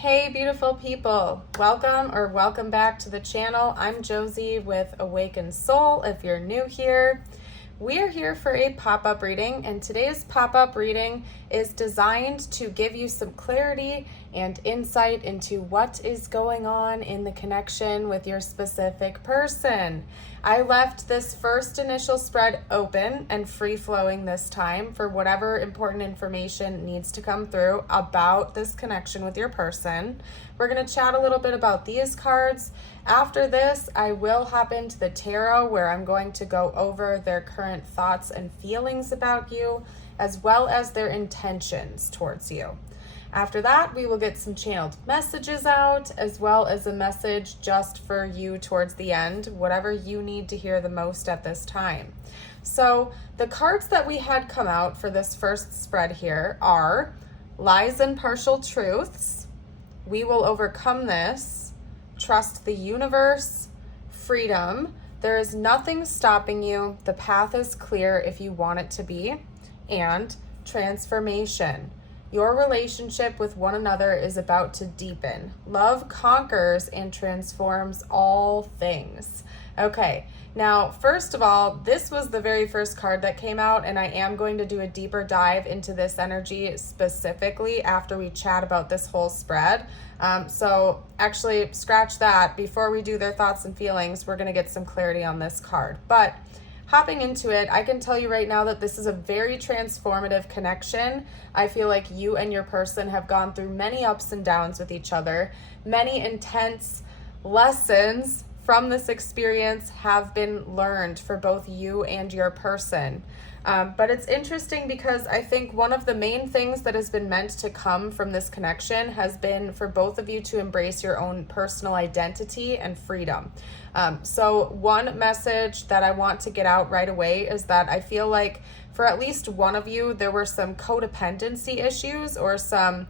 Hey beautiful people, welcome back to the channel. I'm Josie with Awakened Soul. If you're new here, we are here for a pop-up reading, and today's pop-up reading is designed to give you some clarity and insight into what is going on in the connection with your specific person. I left this first initial spread open and free-flowing this time for whatever important information needs to come through about this connection with your person. We're going to chat a little bit about these cards. After this, I will hop into the tarot, where I'm going to go over their current thoughts and feelings about you, as well as their intentions towards you. After that, we will get some channeled messages out, as well as a message just for you towards the end, whatever you need to hear the most at this time. So the cards that we had come out for this first spread here are Lies and Partial Truths, We Will Overcome This, Trust the Universe, Freedom, There is Nothing Stopping You, The Path is Clear if you want it to be, and Transformation. Your relationship with one another is about to deepen. Love conquers and transforms all things. Okay, now, first of all, this was the very first card that came out, and I am going to do a deeper dive into this energy specifically after we chat about this whole spread. So actually, scratch that. Before we do their thoughts and feelings, we're going to get some clarity on this card. But hopping into it, I can tell you right now that this is a very transformative connection. I feel like you and your person have gone through many ups and downs with each other. Many intense lessons from this experience have been learned for both you and your person. But it's interesting because I think one of the main things that has been meant to come from this connection has been for both of you to embrace your own personal identity and freedom. So one message that I want to get out right away is that I feel like for at least one of you, there were some codependency issues or some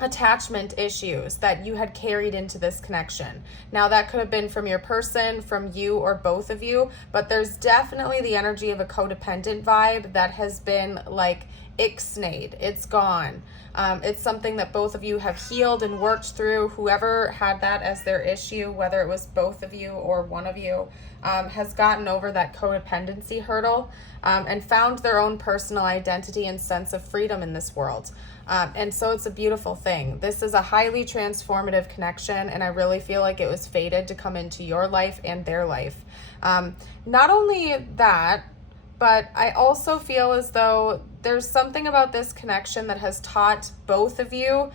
attachment issues that you had carried into this connection. Now, that could have been from your person, from you, or both of you, but there's definitely the energy of a codependent vibe that has been like ixnayed. It's gone. It's something that both of you have healed and worked through. Whoever had that as their issue, whether it was both of you or one of you, has gotten over that codependency hurdle and found their own personal identity and sense of freedom in this world. And so it's a beautiful thing. This is a highly transformative connection, and I really feel like it was fated to come into your life and their life. Not only that, but I also feel as though there's something about this connection that has taught both of you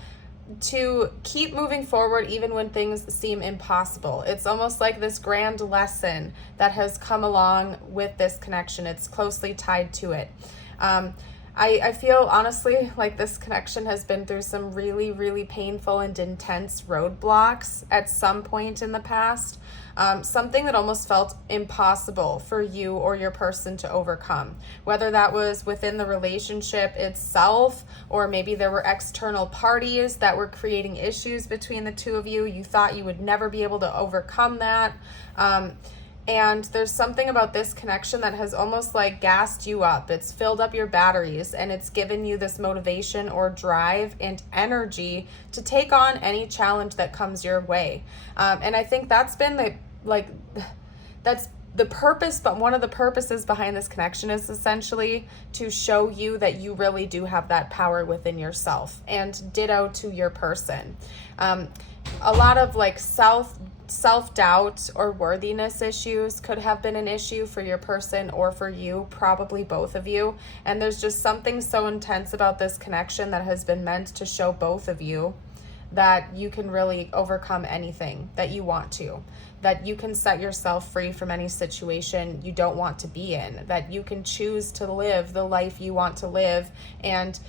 to keep moving forward even when things seem impossible. It's almost like this grand lesson that has come along with this connection. It's closely tied to it. I feel honestly like this connection has been through some really, really painful and intense roadblocks at some point in the past. Something that almost felt impossible for you or your person to overcome, whether that was within the relationship itself, or maybe there were external parties that were creating issues between the two of you. You thought you would never be able to overcome that. And there's something about this connection that has almost like gassed you up. It's filled up your batteries, and it's given you this motivation or drive and energy to take on any challenge that comes your way. And I think that's been that's the purpose, but one of the purposes behind this connection is essentially to show you that you really do have that power within yourself, and ditto to your person. A lot of like self-doubt or worthiness issues could have been an issue for your person or for you, probably both of you. And there's just something so intense about this connection that has been meant to show both of you that you can really overcome anything that you want to, that you can set yourself free from any situation you don't want to be in, that you can choose to live the life you want to live, and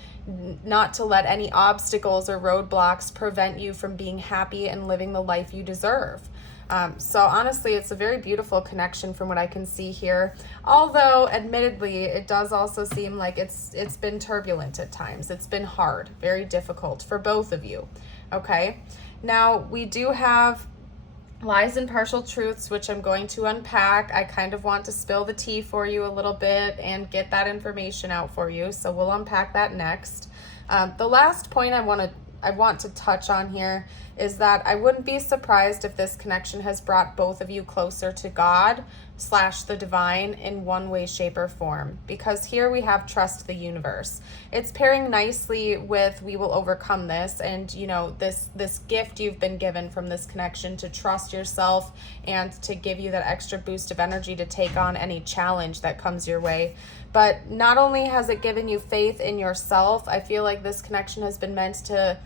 not to let any obstacles or roadblocks prevent you from being happy and living the life you deserve. So honestly, it's a very beautiful connection from what I can see here. Although, admittedly, it does also seem like it's been turbulent at times. It's been hard, very difficult for both of you. Okay, now we do have Lies and Partial Truths, which I'm going to unpack. I kind of want to spill the tea for you a little bit and get that information out for you. So we'll unpack that next. The last point I want to I want to touch on here is that I wouldn't be surprised if this connection has brought both of you closer to God / the divine in one way, shape, or form. Because here we have trust the universe. It's pairing nicely with we will overcome this, and you know, this gift you've been given from this connection to trust yourself and to give you that extra boost of energy to take on any challenge that comes your way. But not only has it given you faith in yourself, I feel like this connection has been meant to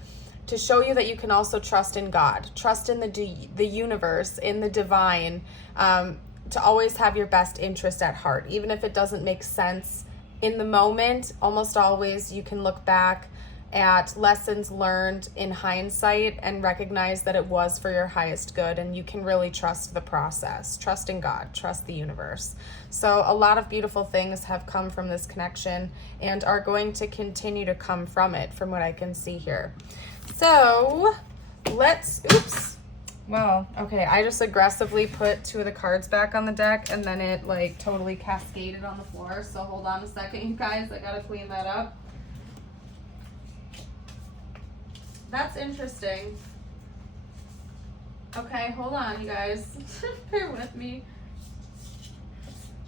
show you that you can also trust in God, trust in the universe, in the divine, to always have your best interest at heart. Even if it doesn't make sense in the moment, almost always you can look back at lessons learned in hindsight and recognize that it was for your highest good, and you can really trust the process, trust in God, trust the universe. So a lot of beautiful things have come from this connection and are going to continue to come from it, from what I can see here. So okay, I just aggressively put 2 of the cards back on the deck, and then it like totally cascaded on the floor. So hold on a second, you guys, I gotta clean that up. That's interesting. Okay, hold on, you guys. Bear with me.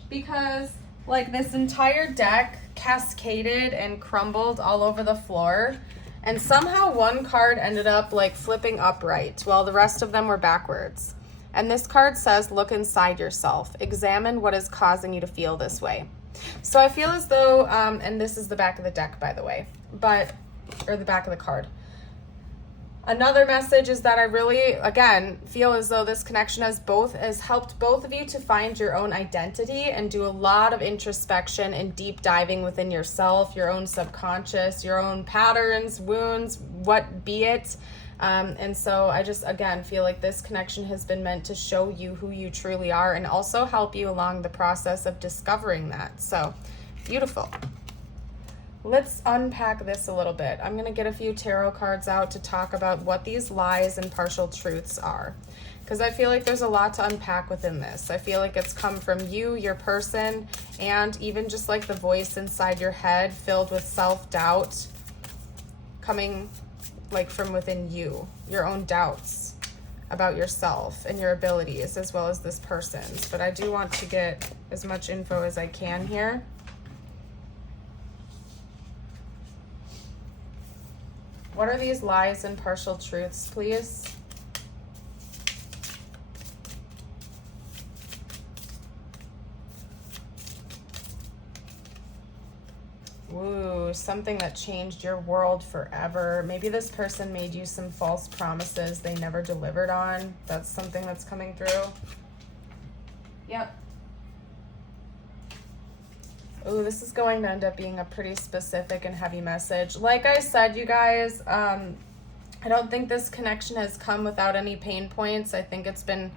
Because like this entire deck cascaded and crumbled all over the floor, and somehow one card ended up like flipping upright while the rest of them were backwards. And this card says, look inside yourself. Examine what is causing you to feel this way. So I feel as though, and this is the back of the deck, by the way, or the back of the card. Another message is that I really, again, feel as though this connection has helped both of you to find your own identity and do a lot of introspection and deep diving within yourself, your own subconscious, your own patterns, wounds, what be it. And so I just, again, feel like this connection has been meant to show you who you truly are and also help you along the process of discovering that. So beautiful. Let's unpack this a little bit. I'm going to get a few tarot cards out to talk about what these lies and partial truths are, because I feel like there's a lot to unpack within this. I feel like it's come from you, your person, and even just like the voice inside your head filled with self-doubt coming like from within you, your own doubts about yourself and your abilities as well as this person's. But I do want to get as much info as I can here. What are these lies and partial truths, please? Ooh, something that changed your world forever. Maybe this person made you some false promises they never delivered on. That's something that's coming through. Yep. Ooh, this is going to end up being a pretty specific and heavy message. Like I said, you guys, I don't think this connection has come without any pain points. I think it's been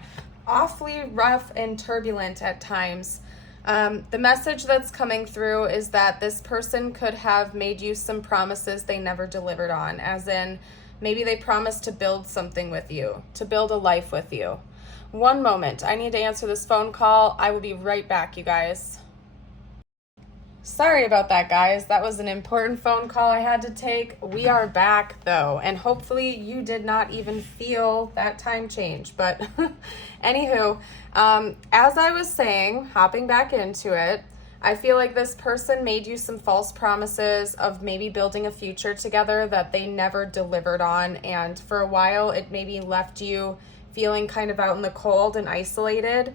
awfully rough and turbulent at times. The message that's coming through is that this person could have made you some promises they never delivered on, as in maybe they promised to build something with you, to build a life with you. One moment, I need to answer this phone call. I will be right back, you guys. Sorry about that, guys. That was an important phone call I had to take. We are back, though, and hopefully you did not even feel that time change. But anywho, as I was saying, hopping back into it, I feel like this person made you some false promises of maybe building a future together that they never delivered on, and for a while it maybe left you feeling kind of out in the cold and isolated.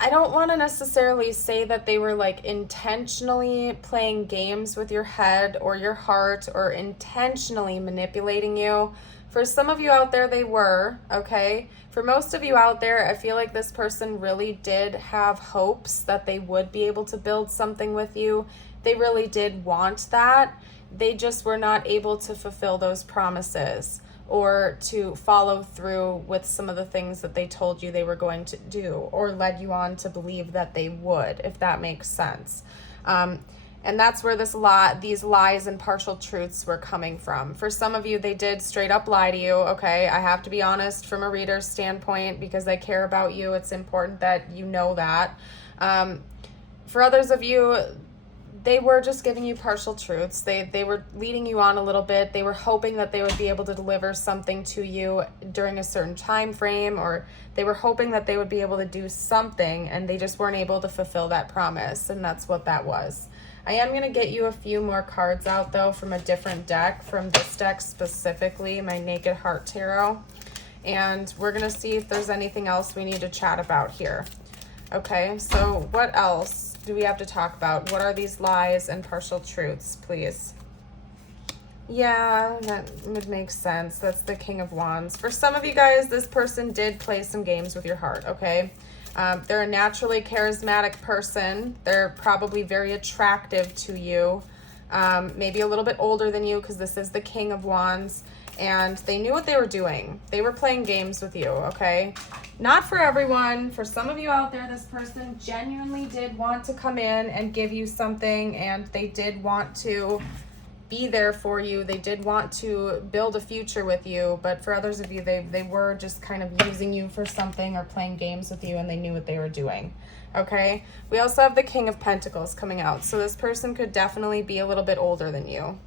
I don't want to necessarily say that they were like intentionally playing games with your head or your heart or intentionally manipulating you. For some of you out there, they were, okay? For most of you out there, I feel like this person really did have hopes that they would be able to build something with you. They really did want that. They just were not able to fulfill those promises or to follow through with some of the things that they told you they were going to do or led you on to believe that they would, if that makes sense. And that's where these lies and partial truths were coming from. For some of you, they did straight up lie to you, okay? I have to be honest from a reader's standpoint because I care about you. It's important that you know that. For others of you, they were just giving you partial truths. They were leading you on a little bit. They were hoping that they would be able to deliver something to you during a certain time frame, or they were hoping that they would be able to do something, and they just weren't able to fulfill that promise, and that's what that was. I am going to get you a few more cards out, though, from a different deck, from this deck specifically, my Naked Heart Tarot, and we're going to see if there's anything else we need to chat about here. Okay, so what else do we have to talk about? What are these lies and partial truths, please? Yeah, that would make sense. That's the King of Wands. For some of you guys, this person did play some games with your heart, okay? They're a naturally charismatic person. They're probably very attractive to you. Maybe a little bit older than you, because this is the King of Wands. And they knew what they were doing. They were playing games with you, okay? Not for everyone. For some of you out there, this person genuinely did want to come in and give you something, and they did want to be there for you. They did want to build a future with you. But for others of you, they were just kind of using you for something or playing games with you, and they knew what they were doing, okay? We also have the King of Pentacles coming out. So this person could definitely be a little bit older than you.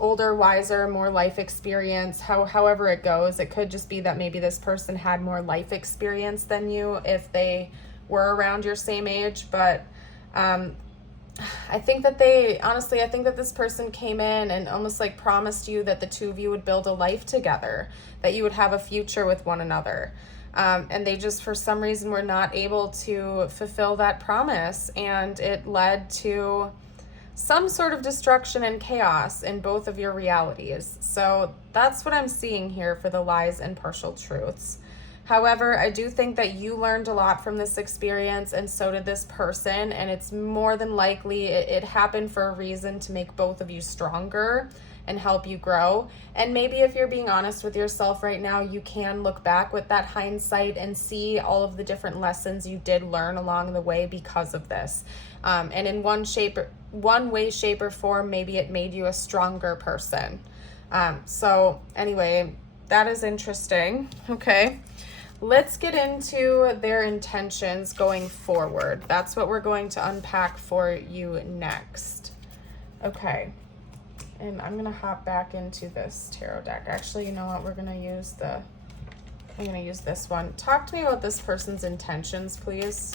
Older, wiser, more life experience, however it goes. It could just be that maybe this person had more life experience than you if they were around your same age. But I think that I think that this person came in and almost like promised you that the two of you would build a life together, that you would have a future with one another. And they just, for some reason, were not able to fulfill that promise. And it led to some sort of destruction and chaos in both of your realities. So that's what I'm seeing here for the lies and partial truths. However, I do think that you learned a lot from this experience, and so did this person, and it's more than likely it happened for a reason to make both of you stronger and help you grow. And maybe if you're being honest with yourself right now, you can look back with that hindsight and see all of the different lessons you did learn along the way because of this. And in one way, shape, or form, maybe it made you a stronger person. So anyway, that is interesting. Okay, let's get into their intentions going forward. That's what we're going to unpack for you next. Okay. And I'm going to hop back into this tarot deck. Actually, you know what? I'm going to use this one. Talk to me about this person's intentions, please.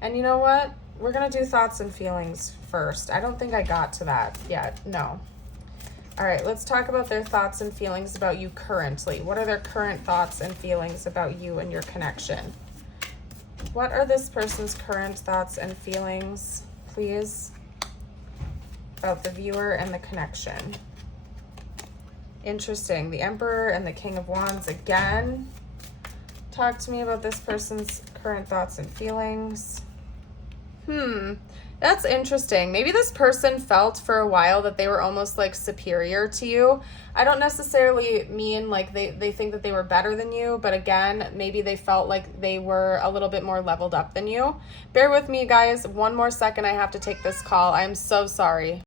And you know what? We're going to do thoughts and feelings first. I don't think I got to that yet. No. All right, let's talk about their thoughts and feelings about you currently. What are their current thoughts and feelings about you and your connection? What are this person's current thoughts and feelings, please, about the viewer and the connection? Interesting. The Emperor and the King of Wands again. Talk to me about this person's current thoughts and feelings. That's interesting. Maybe this person felt for a while that they were almost like superior to you. I don't necessarily mean like they think that they were better than you, but again, maybe they felt like they were a little bit more leveled up than you. Bear with me, guys. One more second. I have to take this call. I'm so sorry.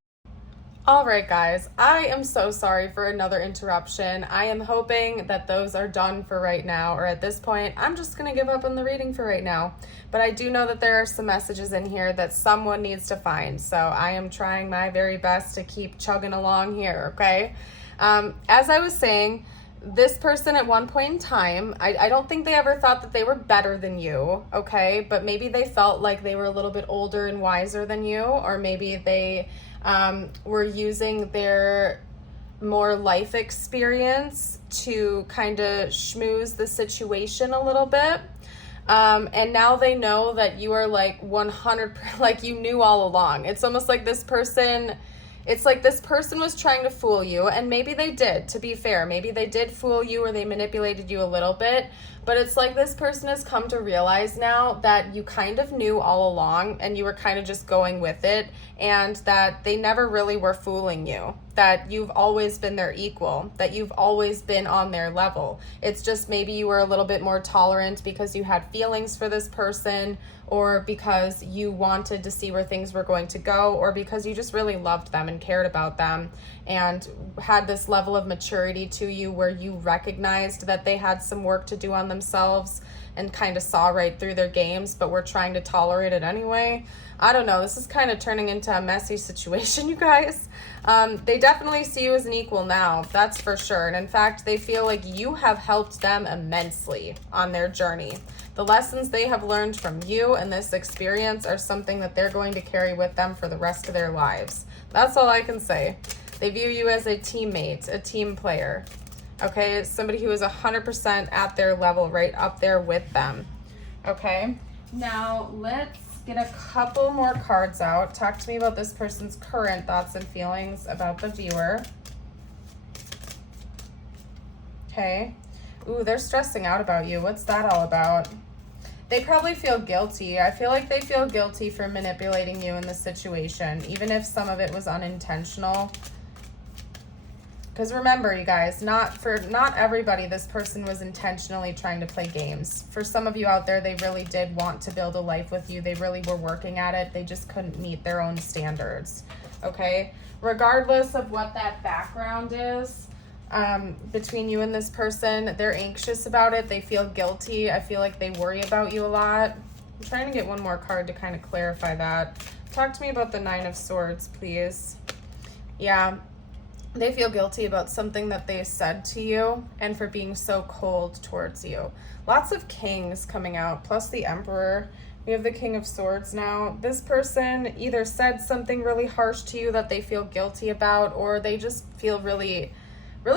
All right, guys, I am so sorry for another interruption. I am hoping that those are done for right now, or at this point, I'm just going to give up on the reading for right now. But I do know that there are some messages in here that someone needs to find, so I am trying my very best to keep chugging along here, okay? As I was saying, this person at one point in time, I don't think they ever thought that they were better than you, okay? But maybe they felt like they were a little bit older and wiser than you, or maybe they were using their more life experience to kind of schmooze the situation a little bit. And now they know that you are like 100%, like you knew all along. It's almost like this person was trying to fool you, and maybe they did, to be fair. Maybe they did fool you, or they manipulated you a little bit, but it's like this person has come to realize now that you kind of knew all along, and you were kind of just going with it, and that they never really were fooling you, that you've always been their equal, that you've always been on their level. It's just maybe you were a little bit more tolerant because you had feelings for this person, or because you wanted to see where things were going to go, or because you just really loved them and cared about them and had this level of maturity to you where you recognized that they had some work to do on themselves. and kind of saw right through their games, but were trying to tolerate it anyway. I don't know. This is kind of turning into a messy situation, you guys. They definitely see you as an equal now. That's for sure. And in fact, they feel like you have helped them immensely on their journey. The lessons they have learned from you and this experience are something that they're going to carry with them for the rest of their lives. That's all I can say. They view you as a teammate, a team player. Okay, somebody who is 100% at their level, right up there with them. Okay, now let's get a couple more cards out. Talk to me about this person's current thoughts and feelings about the viewer. Okay. Ooh, they're stressing out about you. What's that all about? They probably feel guilty. I feel like they feel guilty for manipulating you in this situation, even if some of it was unintentional. Because remember, you guys, not everybody, this person was intentionally trying to play games. For some of you out there, they really did want to build a life with you. They really were working at it. They just couldn't meet their own standards. Okay? Regardless of what that background is, between you and this person, they're anxious about it. They feel guilty. I feel like they worry about you a lot. I'm trying to get one more card to kind of clarify that. Talk to me about the Nine of Swords, please. Yeah. They feel guilty about something that they said to you and for being so cold towards you. Lots of kings coming out, plus the Emperor. We have the King of Swords now. This person either said something really harsh to you that they feel guilty about, or they just feel really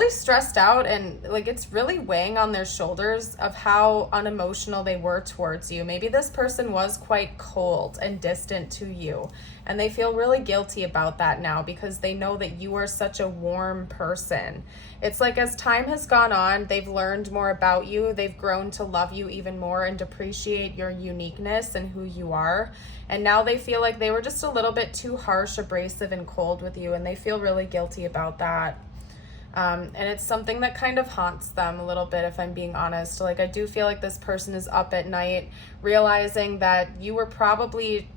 stressed out, and like it's really weighing on their shoulders of how unemotional they were towards you. Maybe this person was quite cold and distant to you, and they feel really guilty about that now because they know that you are such a warm person. It's like as time has gone on, they've learned more about you. They've grown to love you even more and appreciate your uniqueness and who you are. And now they feel like they were just a little bit too harsh, abrasive, and cold with you, and they feel really guilty about that. And it's something that kind of haunts them a little bit, if I'm being honest. Like, I do feel like this person is up at night realizing that you were probably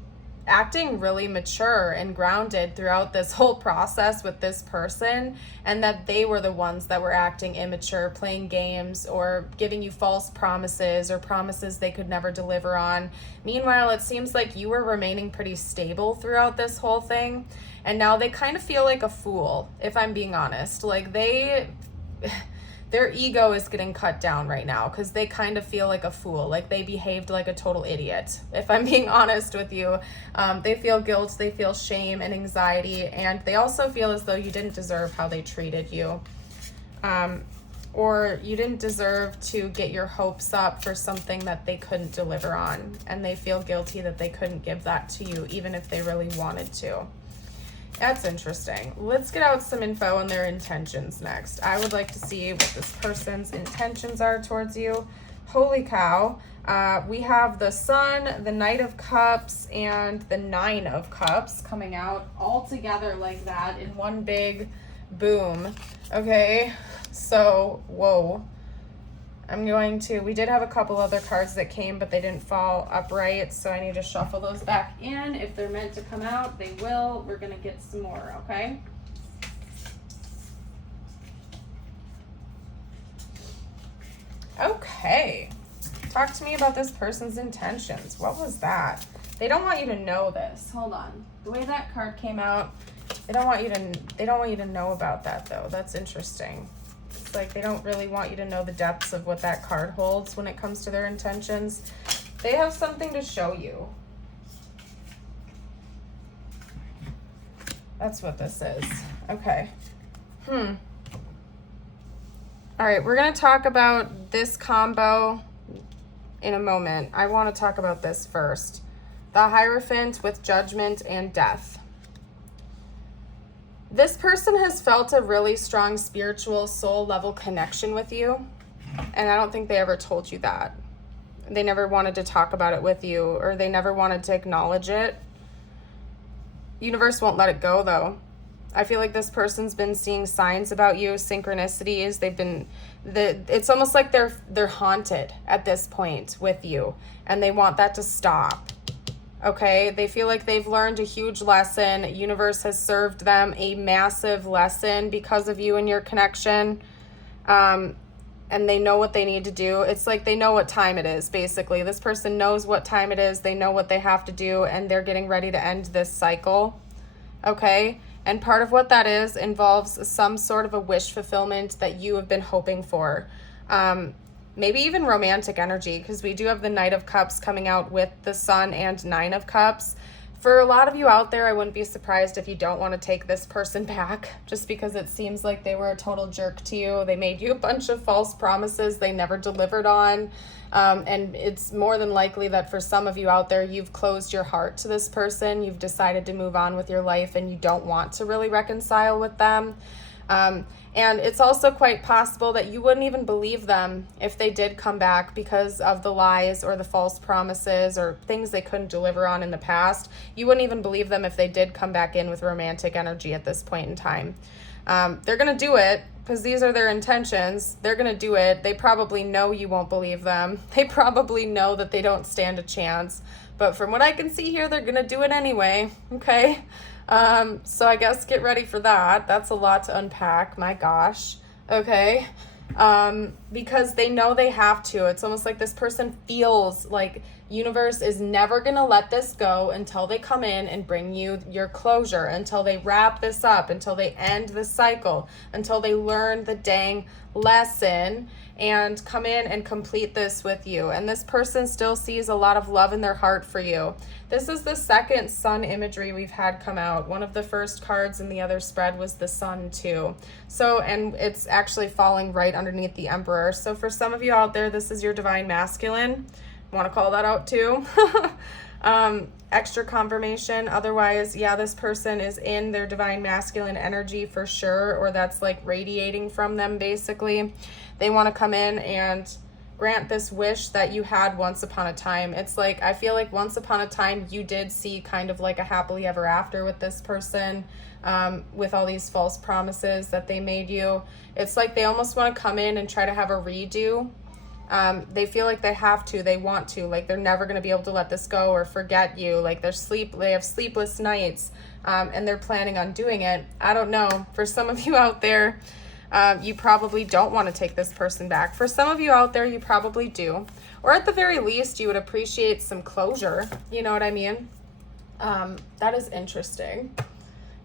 acting really mature and grounded throughout this whole process with this person, and that they were the ones that were acting immature, playing games, or giving you false promises or promises they could never deliver on. Meanwhile, it seems like you were remaining pretty stable throughout this whole thing, and now they kind of feel like a fool, if I'm being honest. Like their ego is getting cut down right now because they kind of feel like a fool. Like they behaved like a total idiot, if I'm being honest with you. They feel guilt, they feel shame and anxiety, and they also feel as though you didn't deserve how they treated you. Or you didn't deserve to get your hopes up for something that they couldn't deliver on. And they feel guilty that they couldn't give that to you, even if they really wanted to. That's interesting. Let's get out some info on their intentions next. I would like to see what this person's intentions are towards you. Holy cow. We have the Sun, the Knight of Cups, and the Nine of Cups coming out all together like that in one big boom. Okay, so, whoa. We did have a couple other cards that came, but they didn't fall upright, so I need to shuffle those back in. If they're meant to come out, they will. We're going to get some more, okay? Okay. Talk to me about this person's intentions. What was that? They don't want you to know this. Hold on. The way that card came out, they don't want you to know about that, though. That's interesting. Like they don't really want you to know the depths of what that card holds when it comes to their intentions. They have something to show you. That's what this is. Okay. All right, we're going to talk about this combo in a moment. I want to talk about this first. The Hierophant with Judgment and Death. This person has felt a really strong spiritual soul level connection with you, and I don't think they ever told you that. They never wanted to talk about it with you, or they never wanted to acknowledge it. Universe won't let it go, though. I feel like this person's been seeing signs about you, synchronicities. It's almost like they're haunted at this point with you, and they want that to stop. Okay, they feel like they've learned a huge lesson. Universe has served them a massive lesson because of you and your connection. and they know what they need to do. It's like they know what time it is, basically. This person knows what time it is. They know what they have to do, and they're getting ready to end this cycle. Okay? And part of what that is involves some sort of a wish fulfillment that you have been hoping for. Maybe even romantic energy, because we do have the Knight of Cups coming out with the Sun and Nine of Cups. For a lot of you out there, I wouldn't be surprised if you don't want to take this person back, just because it seems like they were a total jerk to you. They made you a bunch of false promises they never delivered on. And it's more than likely that for some of you out there, you've closed your heart to this person. You've decided to move on with your life and you don't want to really reconcile with them. And it's also quite possible that you wouldn't even believe them if they did come back because of the lies or the false promises or things they couldn't deliver on in the past. You wouldn't even believe them if they did come back in with romantic energy at this point in time. They're going to do it because these are their intentions. They're going to do it. They probably know you won't believe them. They probably know that they don't stand a chance. But from what I can see here, they're going to do it anyway. Okay? So I guess get ready for that. That's a lot to unpack. My gosh. Okay. Because they know they have to. It's almost like this person feels like universe is never going to let this go until they come in and bring you your closure, until they wrap this up, until they end the cycle, until they learn the dang lesson and come in and complete this with you. And this person still sees a lot of love in their heart for you. This is the second sun imagery we've had come out. One of the first cards in the other spread was the sun too. So, and it's actually falling right underneath the emperor. So for some of you out there, this is your divine masculine. Want to call that out too. Extra confirmation. Otherwise, yeah, this person is in their divine masculine energy for sure, or that's like radiating from them basically. They want to come in and grant this wish that you had once upon a time. It's like, I feel like once upon a time you did see kind of like a happily ever after with this person, with all these false promises that they made you. It's like they almost want to come in and try to have a redo. They feel like they have to, they want to, like they're never going to be able to let this go or forget you. Like they have sleepless nights, and they're planning on doing it. I don't know. For some of you out there, you probably don't want to take this person back. For some of you out there, you probably do. Or at the very least, you would appreciate some closure. You know what I mean? That is interesting.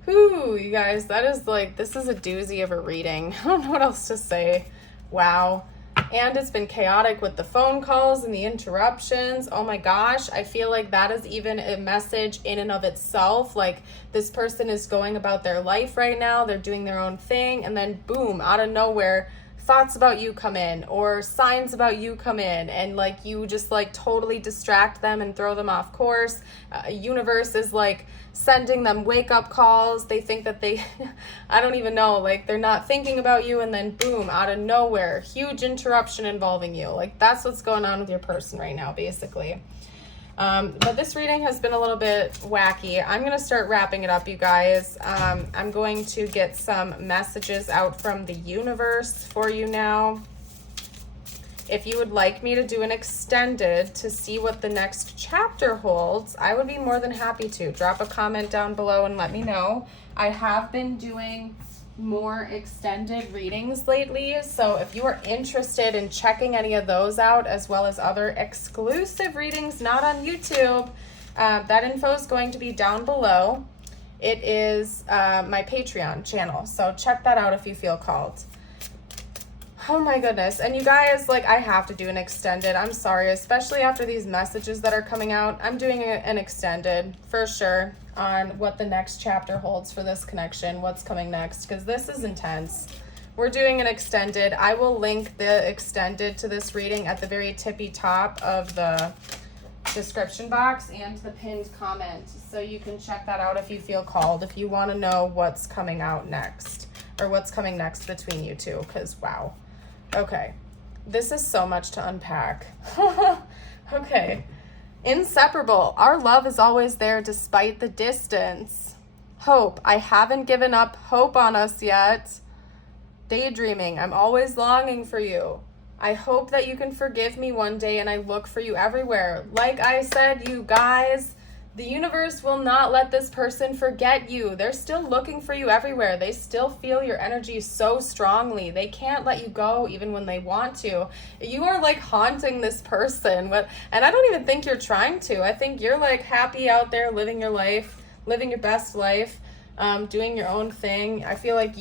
Whew, you guys, that is like, this is a doozy of a reading. I don't know what else to say. Wow. And it's been chaotic with the phone calls and the interruptions. Oh my gosh, I feel like that is even a message in and of itself. Like this person is going about their life right now. They're doing their own thing. And then boom, out of nowhere, thoughts about you come in or signs about you come in. And like you just like totally distract them and throw them off course. Universe is like sending them wake up calls. They think that they, I don't even know, like they're not thinking about you, and then boom, out of nowhere, huge interruption involving you. Like that's what's going on with your person right now, basically. But this reading has been a little bit wacky. I'm going to start wrapping it up, you guys. I'm going to get some messages out from the universe for you now. If you would like me to do an extended to see what the next chapter holds, I would be more than happy to. Drop a comment down below and let me know. I have been doing more extended readings lately, so if you are interested in checking any of those out, as well as other exclusive readings not on YouTube, that info is going to be down below. It is my Patreon channel, so check that out if you feel called. Oh my goodness. And you guys, like, I have to do an extended. I'm sorry, especially after these messages that are coming out. I'm doing an extended for sure on what the next chapter holds for this connection, what's coming next, because this is intense. We're doing an extended. I will link the extended to this reading at the very tippy top of the description box and the pinned comment, so you can check that out if you feel called, if you want to know what's coming out next, or what's coming next between you two, because wow. Okay, this is so much to unpack. Okay, inseparable. Our love is always there despite the distance. Hope. I haven't given up hope on us yet. Daydreaming. I'm always longing for you. I hope that you can forgive me one day, and I look for you everywhere. Like I said, you guys, The universe will not let this person forget you. They're still looking for you everywhere. They still feel your energy so strongly. They can't let you go even when they want to. You are like haunting this person. And I don't even think you're trying to. I think you're like happy out there living your life, living your best life, doing your own thing. I feel like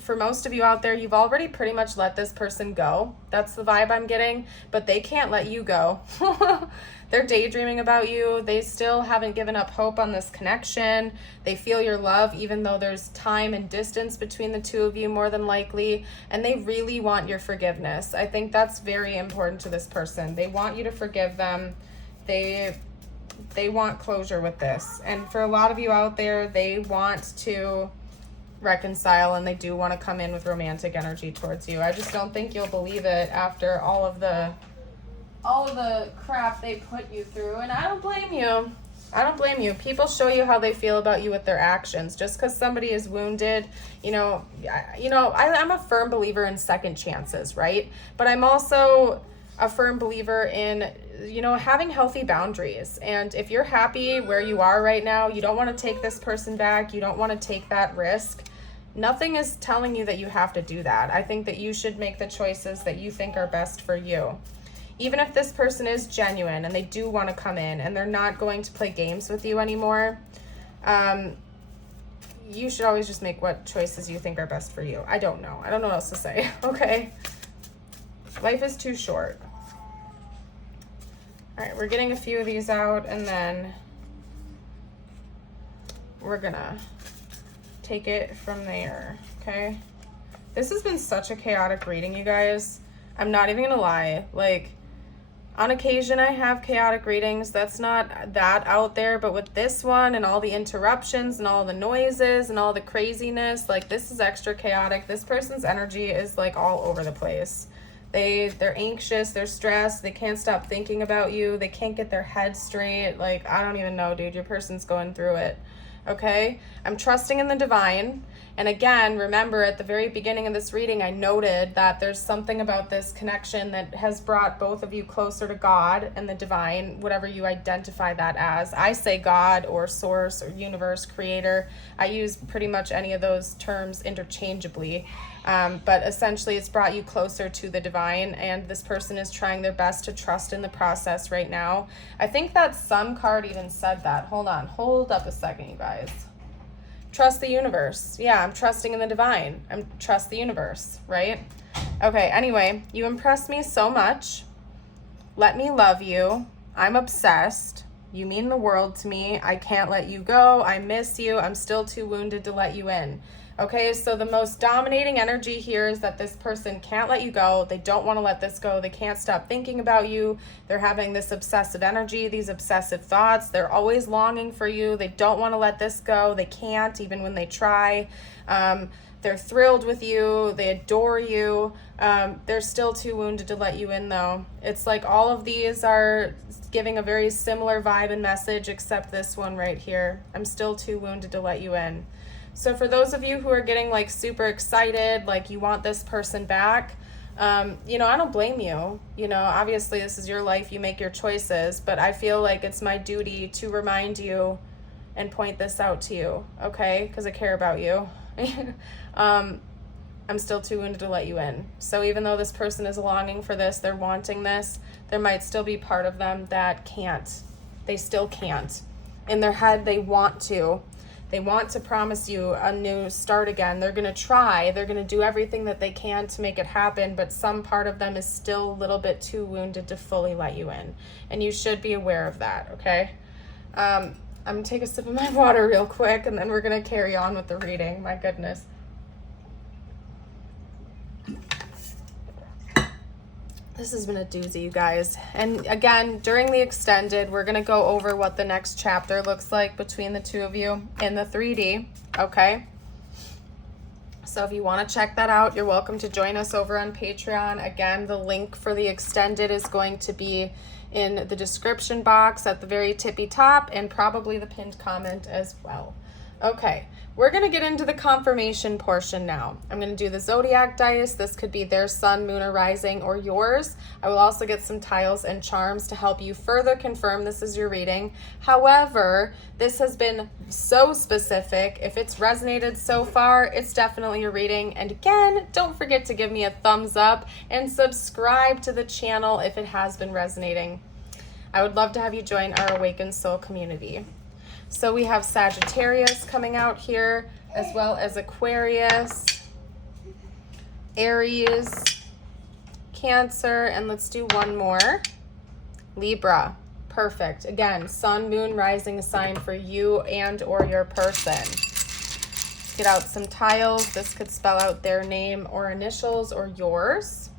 for most of you out there, you've already pretty much let this person go. That's the vibe I'm getting, but they can't let you go. They're daydreaming about you. They still haven't given up hope on this connection. They feel your love, even though there's time and distance between the two of you more than likely, and they really want your forgiveness. I think that's very important to this person. They want you to forgive them. They want closure with this. And for a lot of you out there, they want to reconcile, and they do want to come in with romantic energy towards you. I just don't think you'll believe it after all of the crap they put you through. And I don't blame you. I don't blame you. People show you how they feel about you with their actions. Just because somebody is wounded, I'm a firm believer in second chances, right? But I'm also a firm believer in having healthy boundaries. And if you're happy where you are right now, you don't want to take this person back, you don't want to take that risk, nothing is telling you that you have to do that. I think that you should make the choices that you think are best for you. Even if this person is genuine and they do want to come in and they're not going to play games with you anymore, you should always just make what choices you think are best for you. I don't know what else to say. Okay, life is too short. All right, we're getting a few of these out, and then we're gonna take it from there. Okay, this has been such a chaotic reading, you guys. I'm not even gonna lie. Like, on occasion I have chaotic readings. That's not that out there, but with this one and all the interruptions and all the noises and all the craziness, like, this is extra chaotic. This person's energy is like all over the place. They're anxious, they're stressed, they can't stop thinking about you, they can't get their head straight. Like, I don't even know, dude. Your person's going through it. Okay, I'm trusting in the divine. And again, remember at the very beginning of this reading, I noted that there's something about this connection that has brought both of you closer to God and the divine, whatever you identify that as. I say God or source or universe, creator. I use pretty much any of those terms interchangeably. But essentially it's brought you closer to the divine, and this person is trying their best to trust in the process right now. I think that Sun card even said that. Hold up a second, you guys. Trust the universe. Yeah, I'm trusting in the divine. Trust the universe, right? Okay, anyway, you impress me so much. Let me love you. I'm obsessed. You mean the world to me. I can't let you go. I miss you. I'm still too wounded to let you in. Okay, so the most dominating energy here is that this person can't let you go. They don't want to let this go. They can't stop thinking about you. They're having this obsessive energy, these obsessive thoughts. They're always longing for you. They don't want to let this go. They can't, even when they try. They're thrilled with you. They adore you. They're still too wounded to let you in, though. It's like all of these are giving a very similar vibe and message, except this one right here. I'm still too wounded to let you in. So for those of you who are getting like super excited, like you want this person back, I don't blame you. Obviously this is your life, you make your choices, but I feel like it's my duty to remind you and point this out to you, okay? Because I care about you. I'm still too wounded to let you in. So even though this person is longing for this, they're wanting this, there might still be part of them that can't. They still can't. In their head, they want to. They want to promise you a new start again. They're going to try. They're going to do everything that they can to make it happen, but some part of them is still a little bit too wounded to fully let you in. And you should be aware of that, okay? I'm going to take a sip of my water real quick, and then we're going to carry on with the reading. My goodness. This has been a doozy, you guys. And again, during the extended, we're going to go over what the next chapter looks like between the two of you in the 3D, okay? So if you want to check that out, you're welcome to join us over on Patreon. Again, the link for the extended is going to be in the description box at the very tippy top, and probably the pinned comment as well. Okay, we're going to get into the confirmation portion now. I'm going to do the zodiac dice. This could be their sun, moon, or rising, or yours. I will also get some tiles and charms to help you further confirm this is your reading. However, this has been so specific. If it's resonated so far, it's definitely your reading. And again, don't forget to give me a thumbs up and subscribe to the channel if it has been resonating. I would love to have you join our Awakened Soul community. So we have Sagittarius coming out here, as well as Aquarius, Aries, Cancer, and let's do one more. Libra. Perfect. Again, sun, moon, rising sign for you and or your person. Let's get out some tiles. This could spell out their name or initials or yours.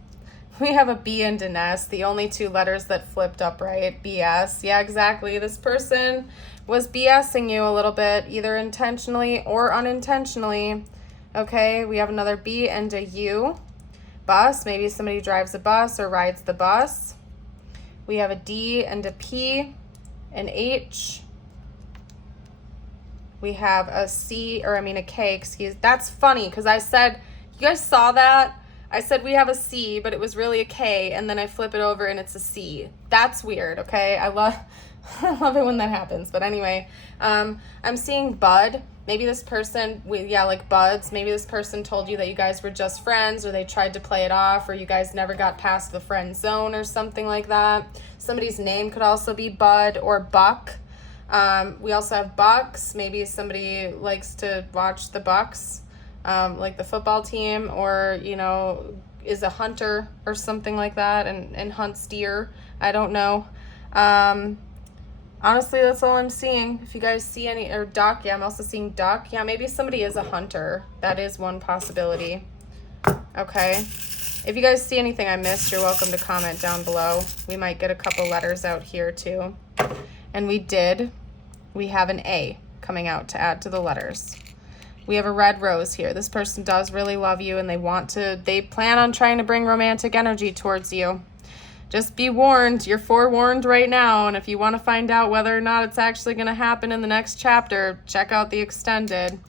We have a B and an S, the only two letters that flipped upright. BS. Yeah, exactly. This person was BSing you a little bit, either intentionally or unintentionally. Okay, we have another B and a U. Bus, maybe somebody drives a bus or rides the bus. We have a D and a P, an H. We have a a K, excuse. That's funny, because I said, you guys saw that? I said we have a C, but it was really a K, and then I flip it over and it's a C. That's weird, okay? I love it when that happens. But anyway, I'm seeing Bud. Maybe this person, like buds. Maybe this person told you that you guys were just friends, or they tried to play it off, or you guys never got past the friend zone or something like that. Somebody's name could also be Bud or Buck. We also have Bucks. Maybe somebody likes to watch the Bucks, like the football team, or, is a hunter or something like that and hunts deer. I don't know. Honestly, that's all I'm seeing. If you guys see any, or duck, I'm also seeing duck. Yeah, maybe somebody is a hunter. That is one possibility. Okay. If you guys see anything I missed, you're welcome to comment down below. We might get a couple letters out here too. And we have an A coming out to add to the letters. We have a red rose here. This person does really love you, and they plan on trying to bring romantic energy towards you. Just be warned, you're forewarned right now, and if you want to find out whether or not it's actually going to happen in the next chapter, check out the extended.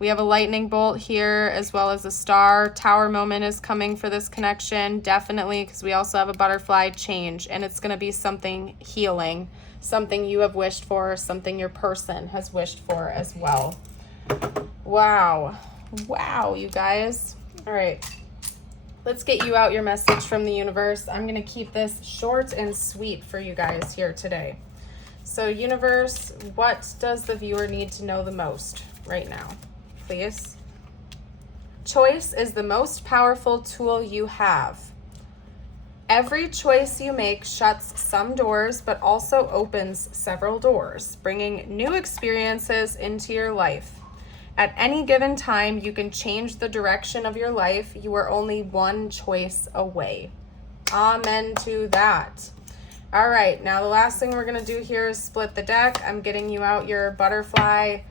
We have a lightning bolt here, as well as a star. Tower moment is coming for this connection, definitely, because we also have a butterfly change, and it's going to be something healing, something you have wished for, something your person has wished for as well. Wow, you guys. All right. Let's get you out your message from the universe. I'm going to keep this short and sweet for you guys here today. So universe, what does the viewer need to know the most right now, please? Choice is the most powerful tool you have. Every choice you make shuts some doors, but also opens several doors, bringing new experiences into your life. At any given time, you can change the direction of your life. You are only one choice away. Amen to that. All right, now the last thing we're going to do here is split the deck. I'm getting you out your butterfly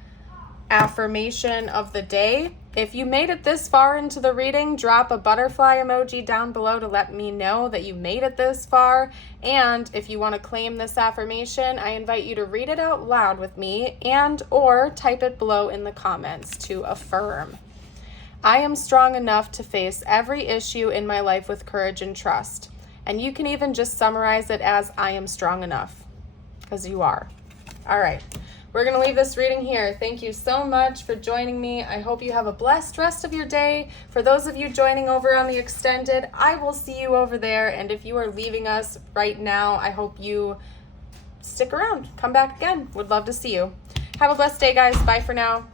affirmation of the day. If you made it this far into the reading, drop a butterfly emoji down below to let me know that you made it this far. And if you want to claim this affirmation, I invite you to read it out loud with me and or type it below in the comments to affirm. I am strong enough to face every issue in my life with courage and trust. And you can even just summarize it as I am strong enough, because you are. All right. We're going to leave this reading here. Thank you so much for joining me. I hope you have a blessed rest of your day. For those of you joining over on the extended, I will see you over there. And if you are leaving us right now, I hope you stick around. Come back again. Would love to see you. Have a blessed day, guys. Bye for now.